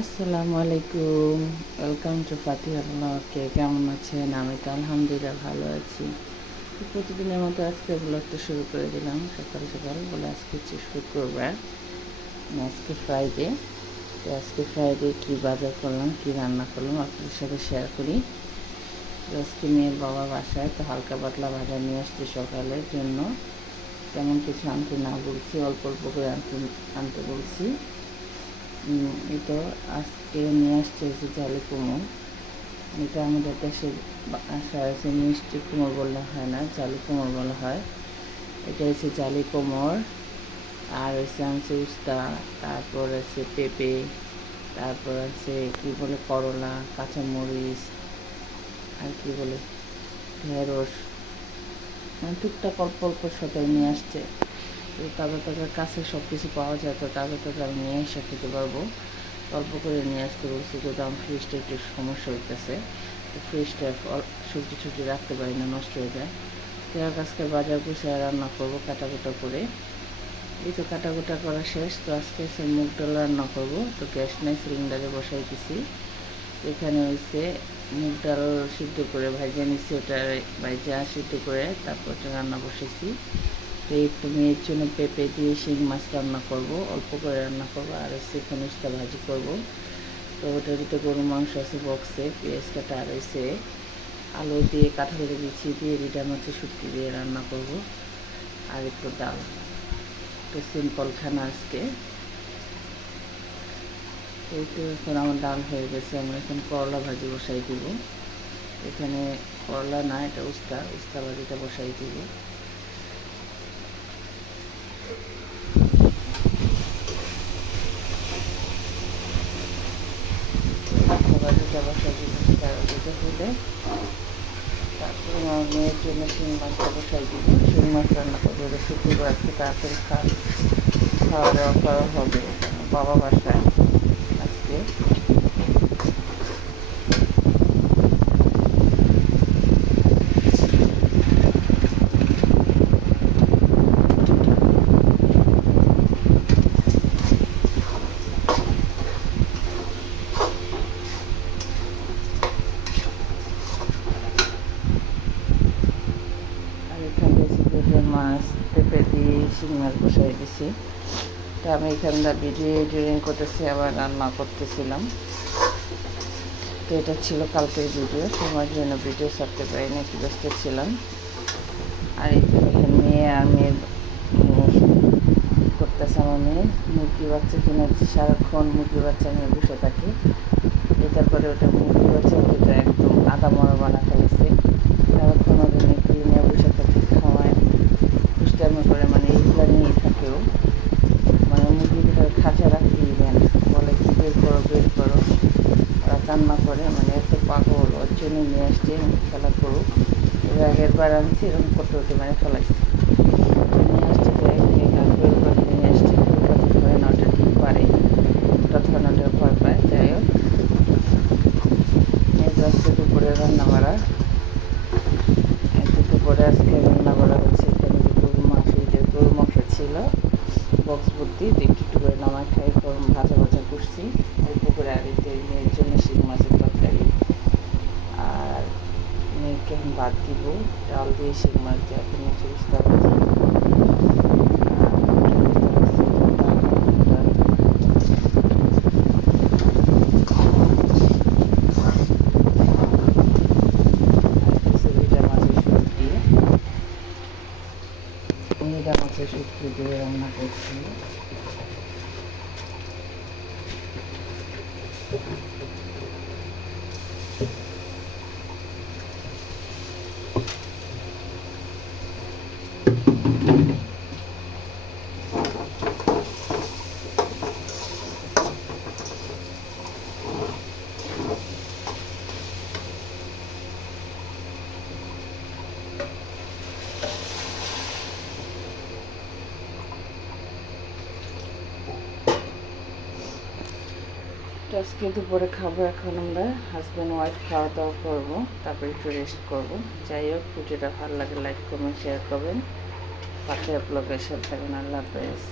আসসালামু আলাইকুম, welcome to ফাতিহা ব্লগকে। কেমন আছেন? আমি তো আলহামদুলিল্লাহ ভালো আছি। তো প্রতিদিনের মতো আজকে ব্লগটা শুরু করে দিলাম সকাল সকাল বলে। আজকে হচ্ছে শুক্রবার, আজকে ফ্রাইডে। তো আজকে ফ্রাইডে কী বাজার করলাম, কী রান্না করলাম আপনাদের সাথে শেয়ার করি। তো আজকে মেয়ের বাবা বাসায়, তো হালকা পাতলা ভাজা নিয়ে আসছে সকালের জন্য। তেমন কিছু আনতে না বলছি, অল্প অল্প করে আনতে বলছি। এটা আজকে নিয়ে আসছে হচ্ছে জালি কুমড়ো। এটা আমাদের দেশের ভাষায় আছে মিষ্টি কুমড়ো বললে হয় না, জালি কুমড়ো বলা হয়। এটা হচ্ছে জালি কুমড়ো। আর হচ্ছে আনছে উস্তা, তারপর আছে পেঁপে, তারপর আছে কী বলে করলা, কাঁচামরিচ, আর কী বলে ঢেঁড়স, মানে টুকটাক অল্প অল্প সবাই নিয়ে আসছে। তো তাজা তাজার কাছে সব কিছু পাওয়া যায়, তো তাজা তাজা আমি নিয়ে এসে খেতে পারবো। অল্প করে নিয়ে আসতে বলছি, যদি আমার ফ্রিজটা একটু সমস্যা হইতেছে। তো ফ্রিজটা সবজি ছুটি রাখতে পারি না, নষ্ট হয়ে যায়। তো আজকে বাজার গুছিয়ে রান্না করবো কাটাকুটা করে। এই তো কাটাকুটা করা শেষ। তো আজকে হচ্ছে মুগ ডাল রান্না করবো। তো গ্যাস নাই, সিলিন্ডারে বসাই দিছি। এখানে হচ্ছে মুগ ডাল সিদ্ধ করে ভাজা নিচ্ছি, ওটা ভাজা সিদ্ধ করে তারপর ওটা রান্না বসেছি। তো এই তো মেয়ের জন্য পেঁপে দিয়ে শিং মাছ রান্না করব, অল্প করে রান্না করবো। আর হচ্ছে এখানে উস্তা ভাজি করবো। তো ওটার ভিতরে গরু মাংস আছে বক্সে, পেঁয়াজ কাটা, আর হচ্ছে আলু দিয়ে কাঁঠালের বিচি দিয়ে রিটা মাছের শুটকি দিয়ে রান্না করব। আর একটু ডাল। একটু সিম্পল খানা আজকে। এই তো এখন আমার ডাল হয়ে গেছে, আমরা এখন করলা ভাজি বসাই দিব। এখানে করলা না, এটা উস্তা ভাজিটা বসাই দিব। ভাজিটা বসাই দিব, ভাজিটা হলে তারপরে আমার মেয়ের জন্য শিং মাছটা বসাই দিব। শিং মাছ রান্না করবো, ওটা শুক্রবার আজকে তাড়াতাড়ি খাওয়া দাওয়া করা হবে বাবা বাসায় আজকে। আর এখানে হচ্ছে পেঁপে মাছ, পেঁপে দিয়ে শিং মাছ বসাই দিছি। তো আমি এখানটা ভিডিও এডিটিং করতেছি, আবার রান্না করতেছিলাম। তো এটা ছিল কালকের ভিডিও, সময়ের জন্য ভিডিও ছাড়তে পারিনি, একটু ব্যস্ত ছিলাম। আর এই তো এখানে মেয়ে আর মেয়ের করতেছে। আমার মেয়ে মুরগি বাচ্চা কিনেছি, সারাক্ষণ মুরগি বাচ্চা নিয়ে বসে থাকি। এটার পরে ওটা মুরগি বাচ্চা দুটো একদম আদা মরা বানা ফেলেছে। সারাক্ষণ ওদের নিয়ে বসে থাকি, খাওয়ায় দুষ্টামি করে, মানে এইগুলো নিয়েই থাকেও। মানে মুরগির ভিতরে খাঁচা রাখতেই দেন, বলে কি বের করো বের করো, ওরা কান্না করে, মানে এত পাগল। ওর জন্য নিয়ে আসছে খেলা করুক। এবার আগের বার আনছি এরকম করতে করতে মানে ফেলাইছি। নিয়ে আসছে গরুপাখি নিয়ে আসছে, গরুপাখি ধরে না, ওটা ঠিক পারে, ওটা ধরে না, ওটা ভয় পায়। যাই হোক, এই তো আজকে দুপুরে রান্না বাড়া, দুপুরে আজকে রান্না বাড়া হচ্ছে। এখানে যে গরু মাংস ছিল বক্স ভর্তি, একটু একটু করে নামায় খাই, গরম ভাজা ভাজা করছি অল্প করে। আর এই মেয়ের জন্য শিং মাছের তরকারি। আর মেয়েকে এখন ভাত দিব, ডাল দিয়ে শিং মাছ দিয়ে। এখন হচ্ছে উস্তা ভাজি। মাছের শুটকি দিয়ে রান্না করছি। তো আজকে দুপুরে খাবো, এখন আমরা হাজব্যান্ড ওয়াইফ খাওয়া দাওয়া করবো, তারপরে একটু রেস্ট করবো। যাই হোক, ভিডিওটা ভালো লাগে লাইক কমেন্ট শেয়ার করবেন, পাশে ব্লগের সাথে থাকবেন। আল্লাহ হাফেজ।